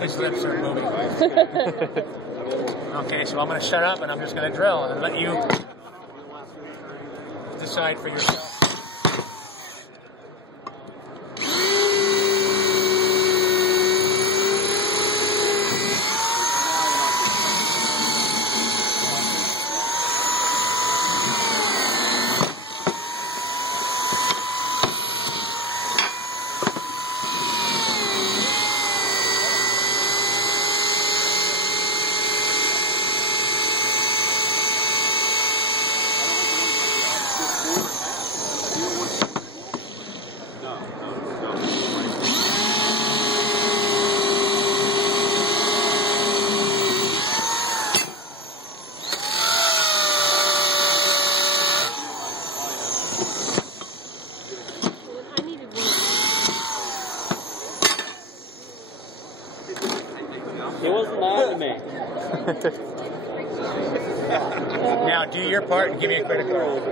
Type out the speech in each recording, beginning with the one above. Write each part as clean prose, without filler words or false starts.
His lips are moving. Okay, so I'm going to shut up and I'm just going to drill and let you decide for yourself. He wasn't mad at me. Now do your part and give me a credit card.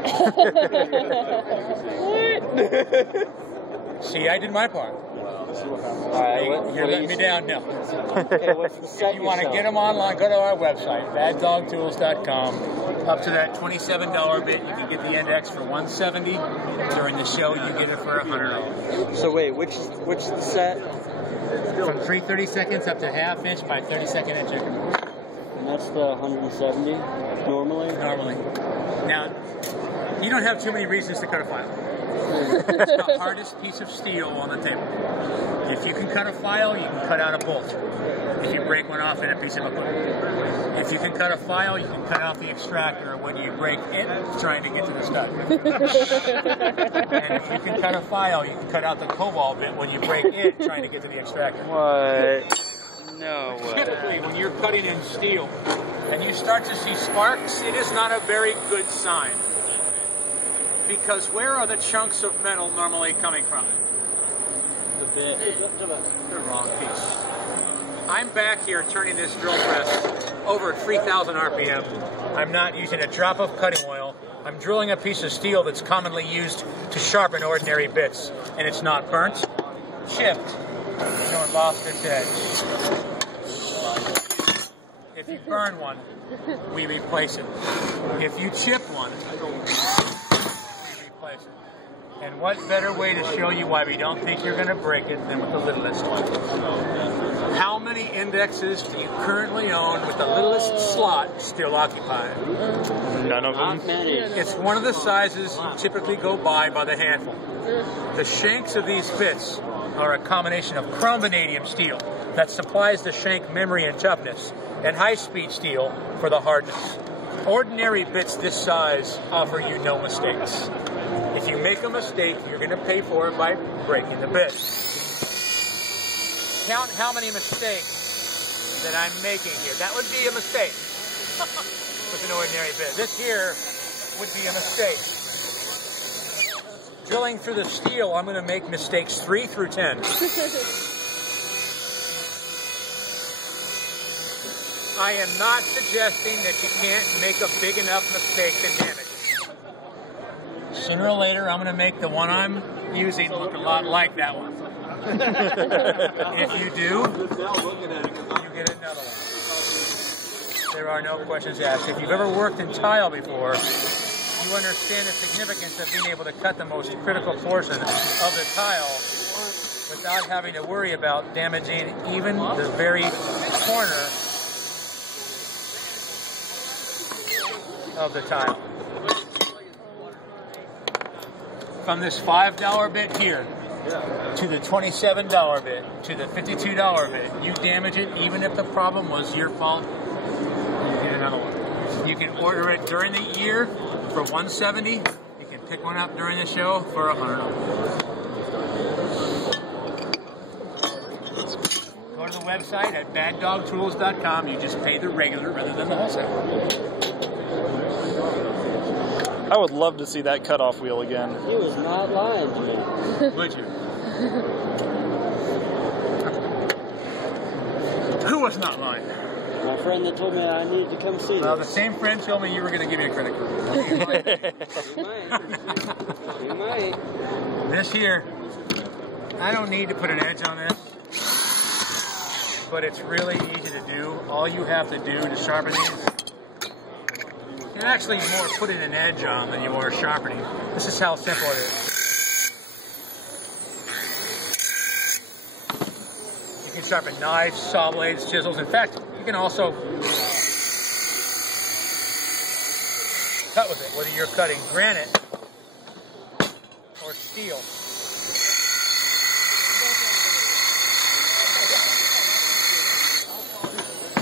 What? See, I did my part. Alright, you're letting me down now. Okay, what's the set If you want to get them online, go to our website, baddogtools.com. Up to that $27 bit, you can get the index for $170. During the show, you get it for $100. So wait, which is the set? From 3/30 seconds up to half inch by 32nd inch increment. And that's the 170 normally? Normally. Now, you don't have too many reasons to cut a file. It's the hardest piece of steel on the table. If you can cut a file, you can cut out a bolt. If you break one off in a piece of equipment. If you can cut a file, you can cut out the extractor when you break it trying to get to the stud. And if you can cut a file, you can cut out the cobalt bit when you break it trying to get to the extractor. What? No way. Typically, when you're cutting in steel and you start to see sparks, it is not a very good sign. Because where are the chunks of metal normally coming from? The bit. The wrong piece. I'm back here turning this drill press over 3,000 RPM. I'm not using a drop of cutting oil. I'm drilling a piece of steel that's commonly used to sharpen ordinary bits. And it's not burnt, chipped, nor lost its edge. If you burn one, we replace it. If you chip one, replace it. And what better way to show you why we don't think you're going to break it than with the littlest one? How many indexes do you currently own with the littlest slot still occupied? None of them. It's one of the sizes you typically go by the handful. The shanks of these bits are a combination of chrome vanadium steel that supplies the shank memory and toughness, and high-speed steel for the hardness. Ordinary bits this size offer you no mistakes. If you make a mistake, you're going to pay for it by breaking the bit. Count how many mistakes that I'm making here. That would be a mistake with an ordinary bit. This here would be a mistake. Drilling through the steel, I'm going to make mistakes 3 through 10. I am not suggesting that you can't make a big enough mistake to damage it. Sooner or later, I'm going to make the one I'm using look a lot like that one. If you do, you get another one. There are no questions asked. If you've ever worked in tile before, you understand the significance of being able to cut the most critical portion of the tile without having to worry about damaging even the very corner of the tile. From this $5 bit here to the $27 bit to the $52 bit, you damage it even if the problem was your fault, you get another one. You can order it during the year for $170. You can pick one up during the show for $100. Go to the website at baddogtools.com. You just pay the regular rather than the wholesale. I would love to see that cutoff wheel again. He was not lying to me. Would you? Who was not lying? My friend that told me I needed to come see Well, the this. same friend told me you were going to give me a credit card. You might. You might. This here, I don't need to put an edge on this. but it's really easy to do. All you have to do to sharpen these, you're actually more putting an edge on than you are sharpening. This is how simple it is. You can sharpen knives, saw blades, chisels. In fact, you can also cut with it, whether you're cutting granite or steel.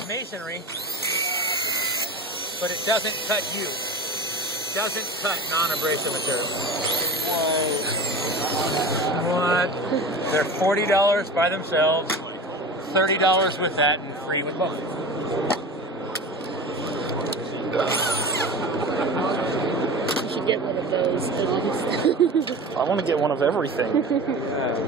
Masonry, but it doesn't cut you. It doesn't cut non-abrasive material. What? They're $40 by themselves, $30 with that, and free with both. You should get one of those at least. I want to get one of everything.